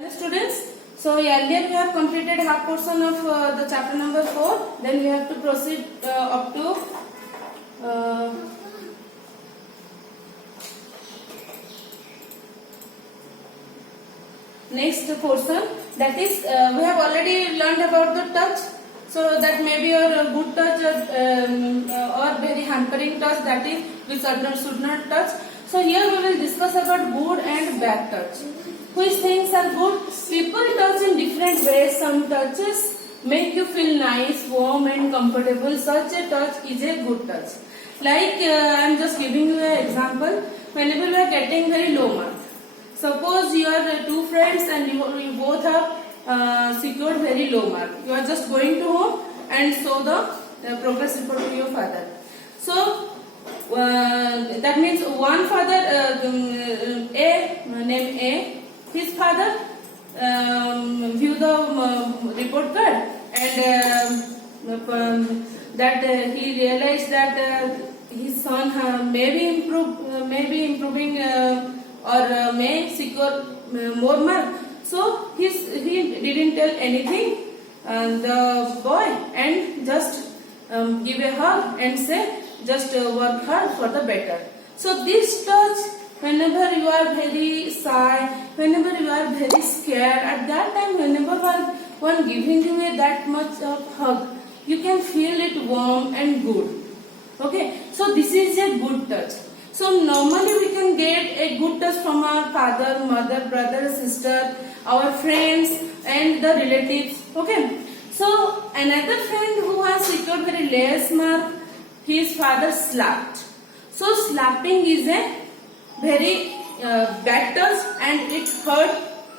Hello students, so earlier we have completed half portion of the chapter number 4. Then we have to proceed up to next portion, that is we have already learned about the touch. So that may be your good touch or very hampering touch, that is we should not touch. So here we will discuss about good and bad touch. Which things are good? People touch in different ways. Some touches make you feel nice, warm and comfortable. Such a touch is a good touch. Like I am just giving you an example. Whenever you are getting very low mark, suppose you are two friends and you both have secured very low mark. You are just going to home and show the progress report to your father. So that means one father, name A, his father view the report card and that he realized that his son may be improving or may secure more mark. So he didn't tell anything the boy and just give a hug and say just work hard for the better. So this touch, whenever you are very shy, whenever you are very scared, at that time whenever one giving you that much of hug, you can feel it warm and good. Okay, so this is a good touch. So normally we can get a good touch from our father, mother, brother, sister, our friends and the relatives. Okay, so another friend who has secured very less mark, his father slapped. So slapping is a very bad touch and it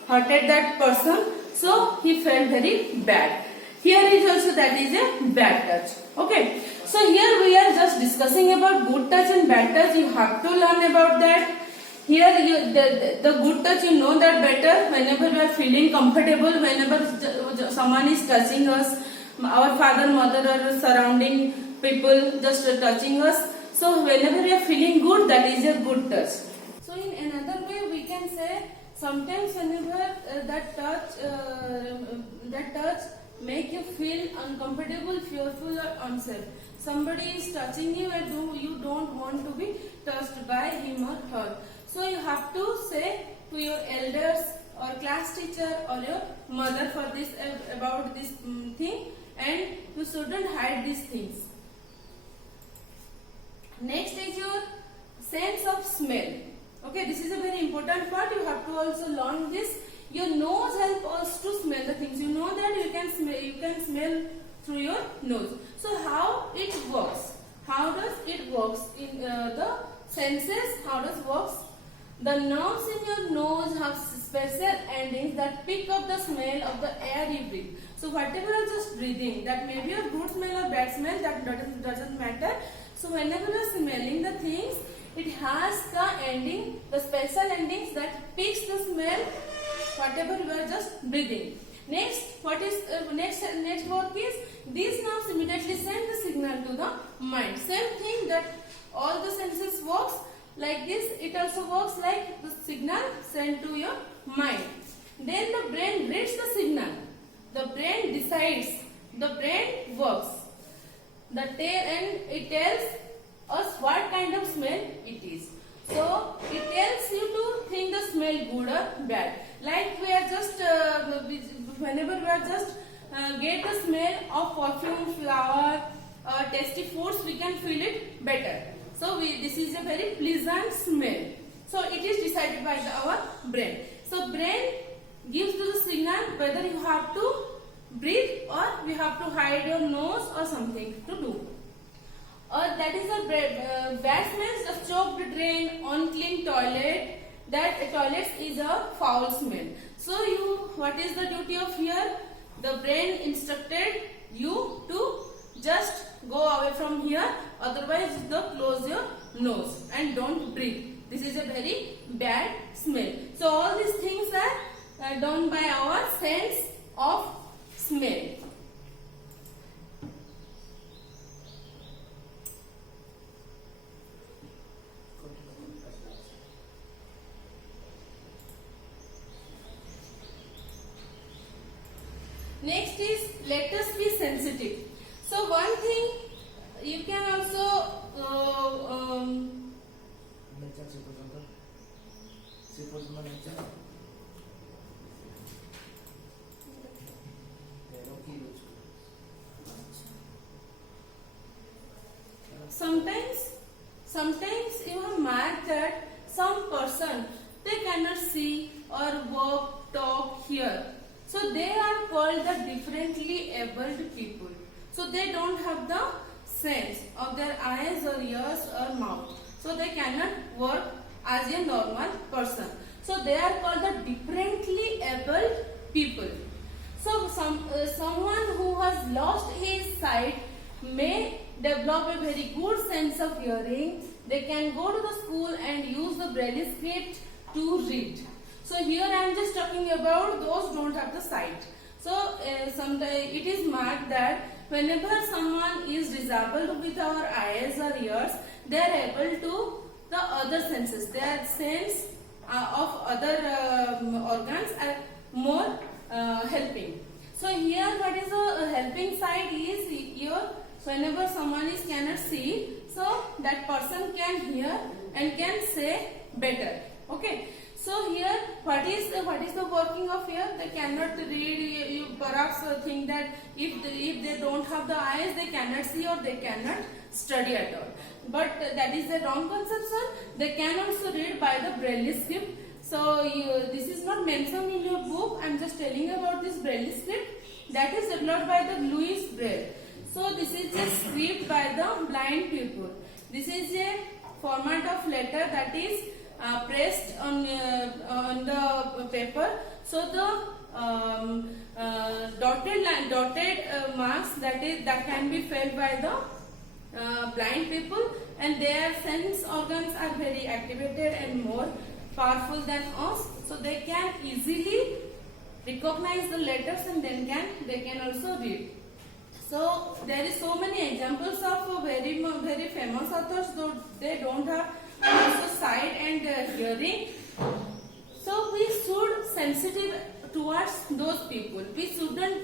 hurted that person. So he felt very bad. Here is also that is a bad touch. Okay. So here we are just discussing about good touch and bad touch. You have to learn about that. Here the good touch, you know that better whenever we are feeling comfortable, whenever someone is touching us, our father, mother or surrounding people just touching us. So whenever we are feeling good, that is a good touch. So in another way we can say, sometimes whenever that touch make you feel uncomfortable, fearful or unsafe. Somebody is touching you and you don't want to be touched by him or her. So you have to say to your elders or class teacher or your mother for this about this thing, and you shouldn't hide these things. Next is your sense of smell. Okay, this is a very important part. You have to also learn this. Your nose helps us to smell the things. You know that you can smell through your nose. So how it works? How does it works in the senses? How does works? The nerves in your nose have special endings that pick up the smell of the air you breathe. So whatever you are just breathing, that may be a good smell or bad smell, that doesn't matter. So whenever you are smelling the things, it has the ending, the special endings that picks the smell, whatever you are just breathing. Next, what is next work is, these nerves immediately send the signal to the mind. Same thing that all the senses works like this, it also works like the signal sent to your mind. Then the brain reads the signal. The brain decides. The brain works. And it tells us what kind of smell it is. So it tells you to think the smell good or bad. Like we are just whenever we are just get the smell of perfume, flower, tasty foods, we can feel it better. So this is a very pleasant smell. So it is decided by our brain. So brain gives the signal whether you have to breathe or you have to hide your nose or something to do. Or that is a bad smells, a choked drain, unclean toilet. That toilet is a foul smell. So what is the duty of here? The brain instructed you to just go away from here, otherwise close your nose and don't breathe. This is a very bad smell. So all these things are done by our sense of smell. Next is let us be sensitive. So one thing you can also sometimes you have marked that some person they cannot see or walk, talk, hear. So they are called the differently abled people. So they don't have the sense of their eyes or ears or mouth. So they cannot work as a normal person. So they are called the differently abled people. So someone who has lost his sight may develop a very good sense of hearing. They can go to the school and use the Braille script to read. So here I am just talking about those who don't have the sight. So it is marked that whenever someone is disabled with our eyes or ears, they are able to the other senses. Their sense of other organs are more helping. So here what is the helping side is here. Whenever someone is cannot see, so that person can hear and can say better. Okay. So here what is the working of here? They cannot read. You perhaps think that if they don't have the eyes, they cannot see or they cannot study at all. But that is the wrong conception. They can also read by the Braille script. So this is not mentioned in your book. I am just telling about this Braille script that is developed by the Louis Braille. So this is a script by the blind people. This is a format of letter that is pressed on the paper. So the dotted marks that can be felt by the blind people, and their sense organs are very activated and more powerful than us. So they can easily recognize the letters and then they can also read. So there is so many examples of very famous authors, though they don't have also sight and hearing. So we should sensitive towards those people. We shouldn't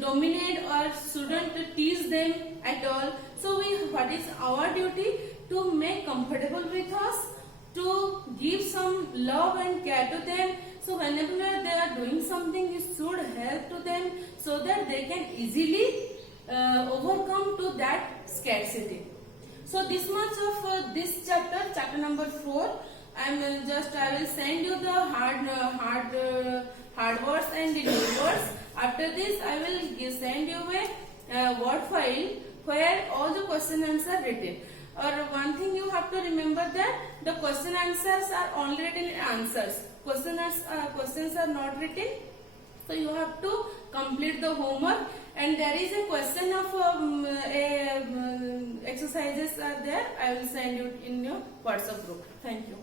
dominate or shouldn't tease them at all. So what is our duty? To make comfortable with us, to give some love and care to them. So whenever they are doing something, you should help to them so that they can easily overcome to that scarcity. So this much of this chapter number 4. I will send you the hard words and the new words. After this, I will send you a word file where all the question answers written. Or one thing you have to remember that the question answers are only written in answers. Questions are not written. So you have to complete the homework, and there is a question of exercises are there. I will send you in your WhatsApp group. Thank you.